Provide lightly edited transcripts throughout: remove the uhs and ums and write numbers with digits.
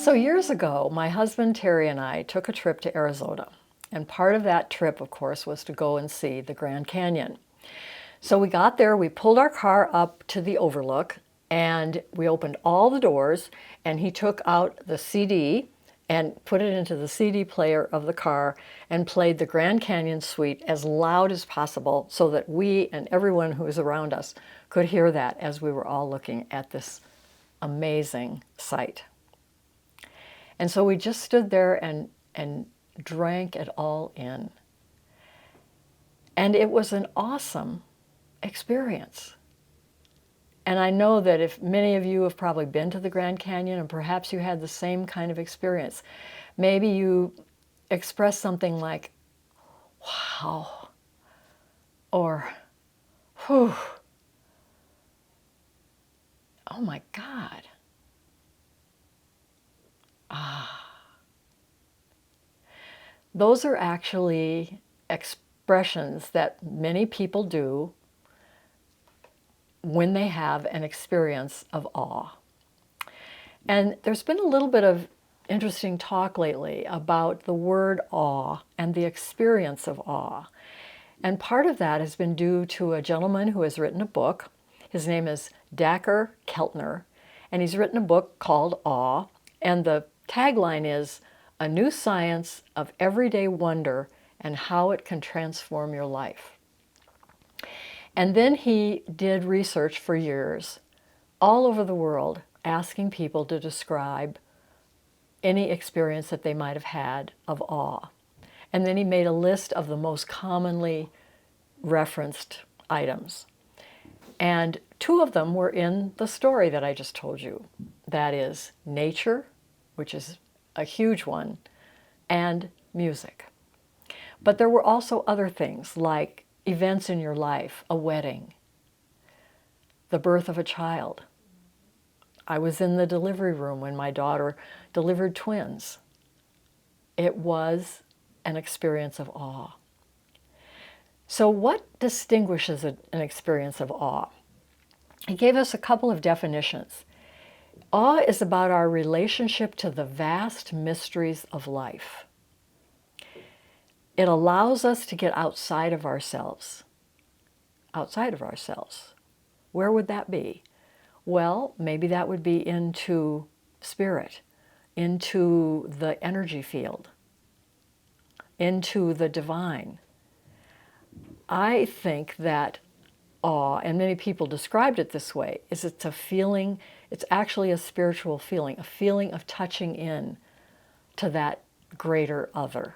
So years ago, my husband Terry and I took a trip to Arizona. And part of that trip, of course, was to go and see the Grand Canyon. So we got there, we pulled our car up to the overlook, and we opened all the doors, and he took out the CD and put it into the CD player of the car and played the Grand Canyon Suite as loud as possible so that we and everyone who was around us could hear that as we were all looking at this amazing sight. And so we just stood there and drank it all in. And it was an awesome experience. And I know that if many of you have probably been to the Grand Canyon and perhaps you had the same kind of experience, maybe you express something like, wow, or, whew, oh my God. Those are actually expressions that many people do when they have an experience of awe. And there's been a little bit of interesting talk lately about the word awe and the experience of awe. And part of that has been due to a gentleman who has written a book. His name is Dacher Keltner, and he's written a book called Awe, and the tagline is A New Science of Everyday Wonder and How It Can Transform Your Life. And then he did research for years all over the world, asking people to describe any experience that they might have had of awe. And then he made a list of the most commonly referenced items. And two of them were in the story that I just told you. That is nature, which is a huge one, and music. But there were also other things like events in your life, a wedding, the birth of a child. I was in the delivery room when my daughter delivered twins. It was an experience of awe. So what distinguishes an experience of awe? He gave us a couple of definitions. Awe is about our relationship to the vast mysteries of life. It allows us to get outside of ourselves. Outside of ourselves. Where would that be? Well, maybe that would be into spirit, into the energy field, into the divine. I think that awe, and many people described it this way, is it's a feeling, it's actually a spiritual feeling, a feeling of touching in to that greater other.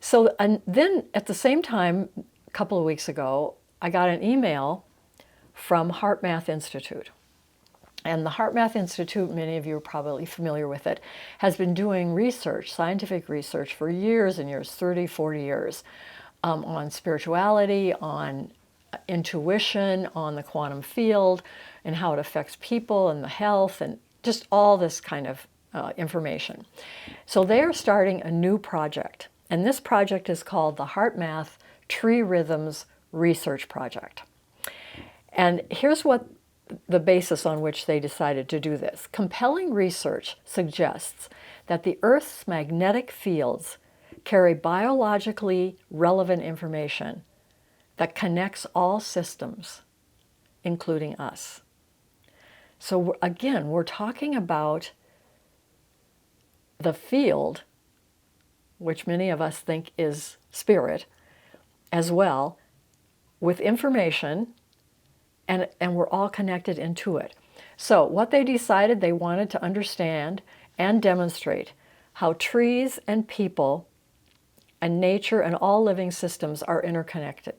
So, and then at the same time, a couple of weeks ago, I got an email from HeartMath Institute. And the HeartMath Institute, many of you are probably familiar with it, has been doing research, scientific research for years and years, 30, 40 years, on spirituality, on intuition, on the quantum field, and how it affects people and the health, and just all this kind of information. So they are starting a new project. And this project is called the HeartMath Tree Rhythms Research Project. And here's what the basis on which they decided to do this. Compelling research suggests that the Earth's magnetic fields carry biologically relevant information that connects all systems, including us. So again, we're talking about the field, which many of us think is spirit, as well, with information, and we're all connected into it. So what they decided, they wanted to understand and demonstrate how trees and people and nature and all living systems are interconnected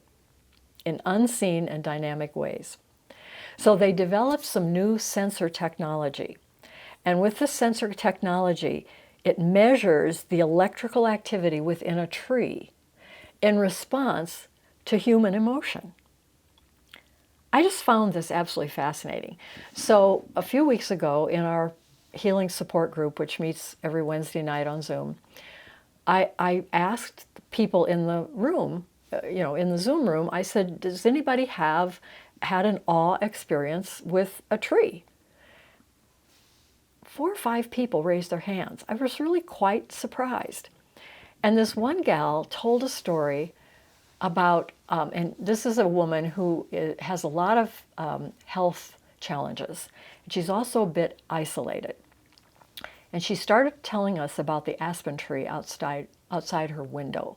in unseen and dynamic ways. So they developed some new sensor technology. And with this sensor technology, it measures the electrical activity within a tree in response to human emotion. I just found this absolutely fascinating. So a few weeks ago in our healing support group, which meets every Wednesday night on Zoom, I asked people in the room, in the Zoom room, I said, does anybody have had an awe experience with a tree? 4 or 5 people raised their hands. I was really quite surprised. And this one gal told a story about, and this is a woman who has a lot of health challenges. And she's also a bit isolated. And she started telling us about the aspen tree outside her window.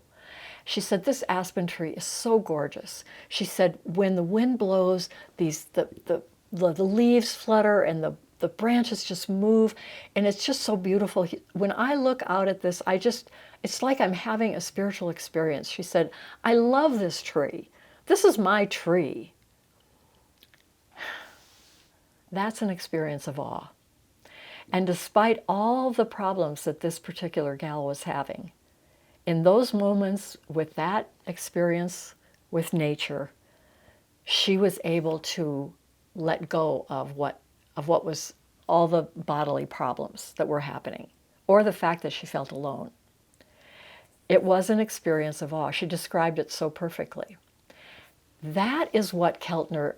She said, this aspen tree is so gorgeous. She said, when the wind blows, the leaves flutter and the branches just move, and it's just so beautiful. When I look out at this, it's like I'm having a spiritual experience. She said, I love this tree. This is my tree. That's an experience of awe. And despite all the problems that this particular gal was having, in those moments with that experience with nature, she was able to let go of what was all the bodily problems that were happening, or the fact that she felt alone. It was an experience of awe. She described it so perfectly. That is what Keltner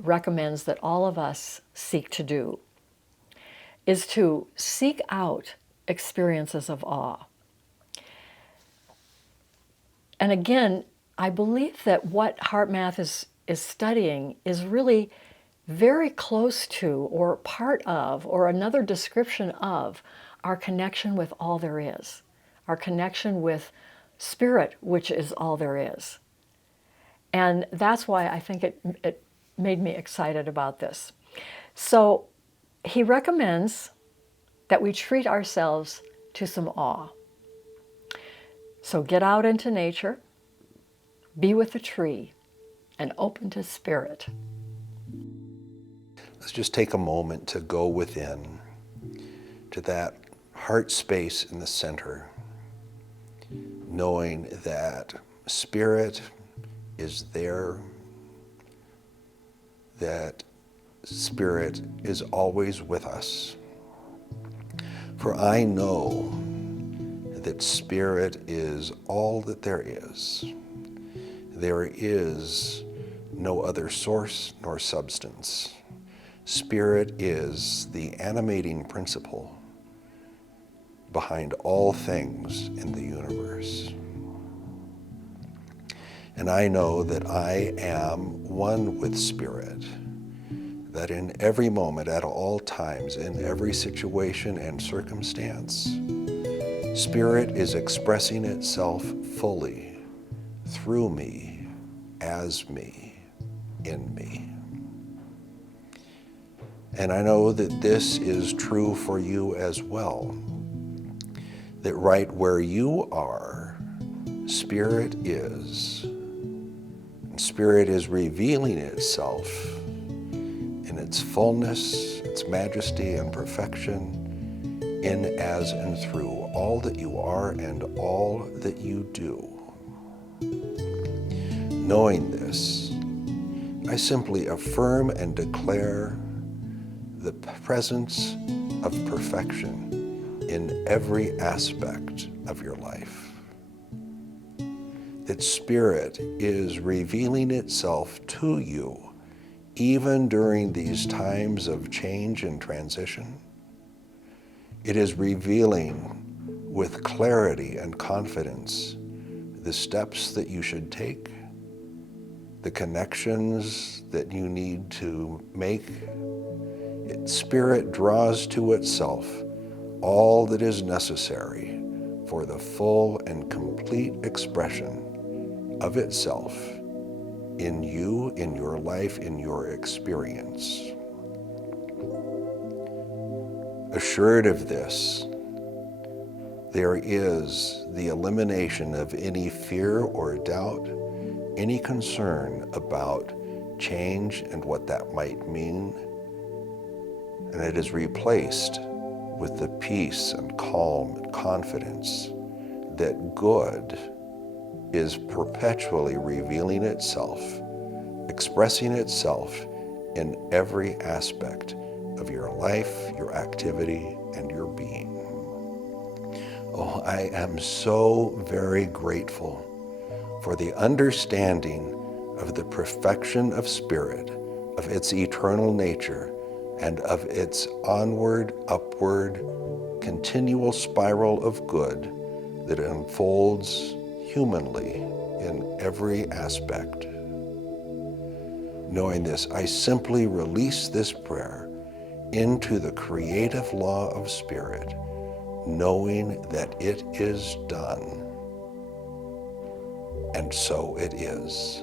recommends that all of us seek to do, is to seek out experiences of awe. And again, I believe that what HeartMath is studying is really very close to, or part of, or another description of our connection with all there is, our connection with spirit, which is all there is. And that's why I think it made me excited about this. So he recommends that we treat ourselves to some awe. So get out into nature, be with the tree, and open to spirit. Let's just take a moment to go within to that heart space in the center, knowing that spirit is there, that spirit is always with us. For I know that spirit is all that there is. There is no other source nor substance. Spirit is the animating principle behind all things in the universe. And I know that I am one with spirit, that in every moment, at all times, in every situation and circumstance, spirit is expressing itself fully through me, as me, in me. And I know that this is true for you as well, that right where you are, spirit is. And spirit is revealing itself in its fullness, its majesty and perfection, in, as, and through all that you are and all that you do. Knowing this, I simply affirm and declare the presence of perfection in every aspect of your life. That spirit is revealing itself to you even during these times of change and transition. It is revealing with clarity and confidence the steps that you should take, the connections that you need to make. Spirit draws to itself all that is necessary for the full and complete expression of itself in you, in your life, in your experience. Assured of this, there is the elimination of any fear or doubt, any concern about change and what that might mean, and it is replaced with the peace and calm and confidence that good is perpetually revealing itself, expressing itself in every aspect of your life, your activity, and your being. Oh, I am so very grateful for the understanding of the perfection of spirit, of its eternal nature, and of its onward, upward, continual spiral of good that unfolds humanly in every aspect. Knowing this, I simply release this prayer into the creative law of spirit, knowing that it is done. And so it is.